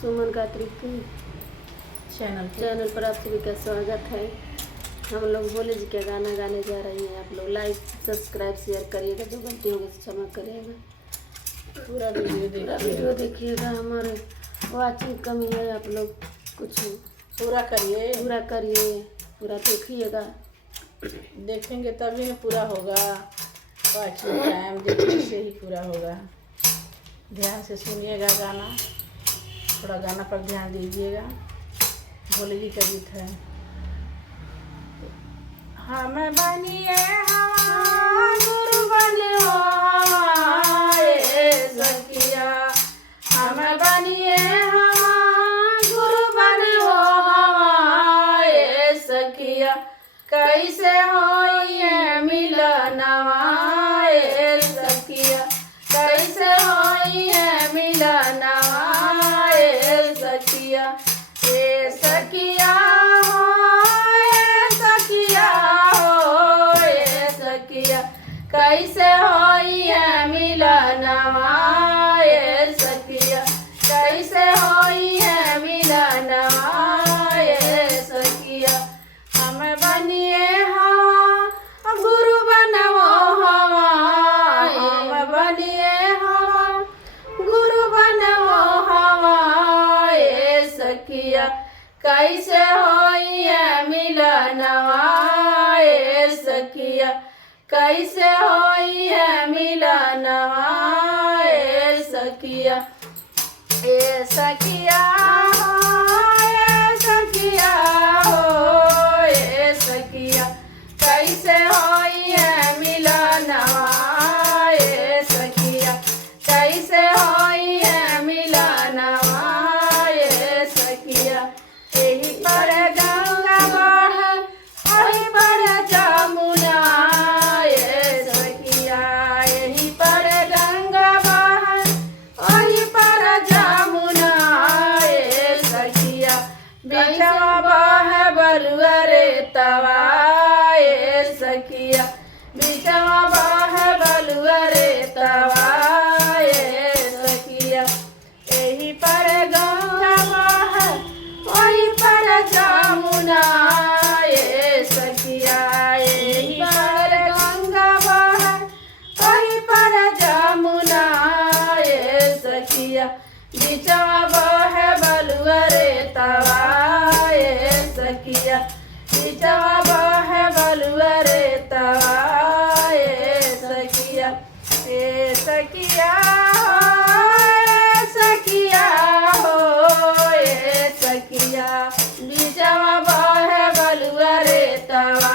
सुमन गायत्री की चैनल पर आप सभी का स्वागत है। हम लोग भोले जी का गाना गाने जा रही हैं। आप लोग लाइक सब्सक्राइब शेयर करिएगा, जो गलती होगी तो क्षमा करिएगा। पूरा वीडियो देखिएगा। हमारे वाचिंग कमी है, आप लोग कुछ पूरा करिए, पूरा देखिएगा। देखेंगे तभी ना पूरा होगा। वाचिंग टाइम देखने से ही पूरा होगा। ध्यान से सुनिएगा गाना, थोड़ा गाना पर ध्यान दीजिएगा। भोले जी का गीत है। हम बनिए गुरु बनियो सखिया, हम बनिए गुरु बनियो सखिया, कैसे होइए मिलनवा सखिया, कैसे होइए मिलनवा सखिया, ए सखिया हो ए सखिया हो ए सखिया, कैसे होइए मिलनवा सखिया, कैसे होइए मिलनवा सखिया, हम बनिए हाँ गुरु बनवो हवा, हम बनिए हाँ गुरु बनवो हवा सखिया, कैसे होइए मिलनवा सखिया, कैसे होइए मिलनवा सखिया, ए सखिया हो ए सखिया हो ए सखिया, कैसे होइए मिलनवा सखिया, कैसे होइए मिलनवा सखिया, एही पर गंगा बह वही पर जमुना सखिया, एही पर गंगा बह वही पर जमुना सखिया, बिचवा बह बलुआ रे तवा सखिया, बिचवा बह बलुआ रे तवा सखिया, एही पर गंगा बह वही पर जमुना सखिया, एही पर गंगा बह वही पर जमुना सखिया, बिचवा बह बलुआ रे तवा सखिया, बिचवा बह बलुआ रे तवा सखिया, ए सखिया सखिया हो ए सखिया, बिचवा बह बलुआ रे तवा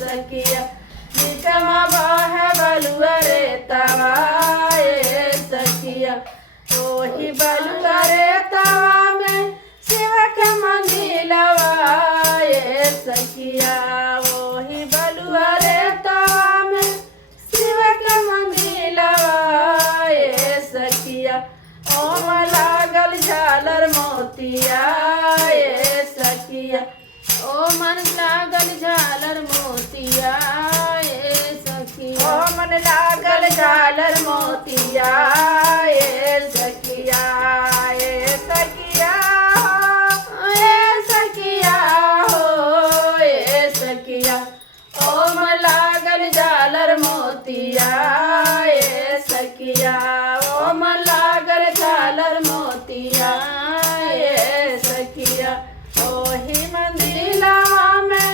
सखिया, बिचवा बह बलुआ रे तवा सखिया, ओही बलुआ रे तवा में शिव के मंदिरवा सखिया, ओही बलुआ रे तवा में शिव के मंदिरवा सखिया, ओम लागल झालर मोतिया सखिया, ओमन लागल झालर मोतिया सखिया, ओमन लागल झालर मोतिया सखिया, ए सखिया हो ए सखिया, ओम लागल झालर मोतिया सखिया, ओम लागल झालर मोतिया सखिया, ओही मंदिरवा में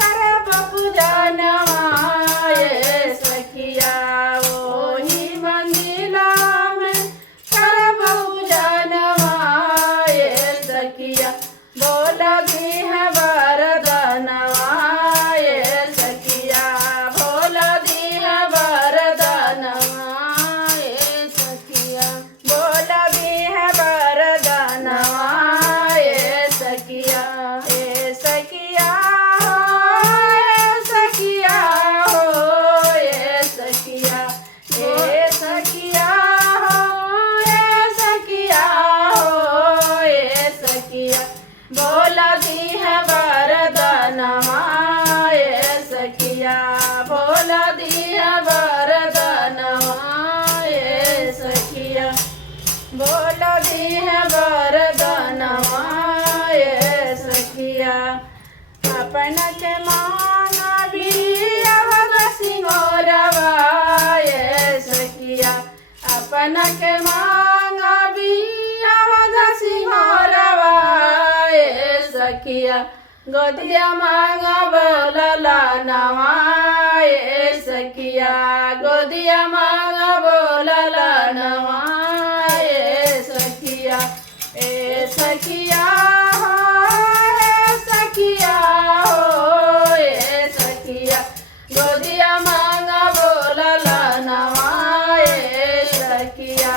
करे पूजनवा सखिया, ओही मंदिरवा में करे पूजनवा सखिया, बोला भी है वरदानवा सखिया, भोला दी है वरदानवा सखिया, भोला भी है वरदानवा सखिया, ए सखिया हो ए सखिया हो ए सखिया, ए सखिया हो ए सखिया हो ए सखिया, भोला दी है वरदानवा सखिया, भोला दी है वरदानवा सखिया, भोला दी है पवन के मांगा बियावा सिंहरवा ए सखिया गोदिया मांगा बोलला नवा ए सखिया गोदिया मांगा बोलला नवा ए सखिया हो ए सखिया हो ए सखिया गोदिया मांगा बोलला नवा ए सखिया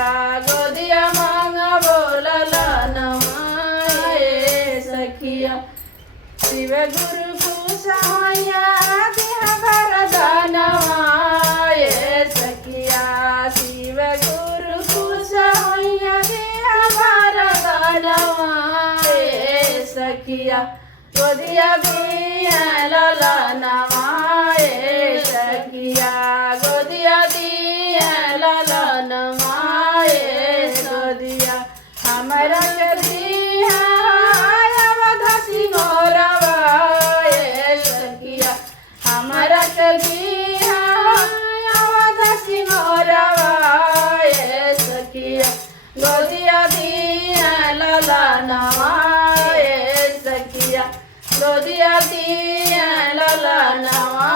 गोदिया मांगा बोलला नवा ए सखिया शिव गुरु कुसमया देह वरदानवा ए सखिया शिव गुरु कुसमया देह वरदानवा ए सखिया गोदिया दिया लला नवा ए सखिया गोदिया दिया लला नवा ए गोदिया हमरा के दिया अवधा सिंहरवा ए सखिया हमरा के दिया अवधा सिंहरवा ए सखिया गोदिया दिया लला नवा ए सखिया गोदिया दिया लला नवा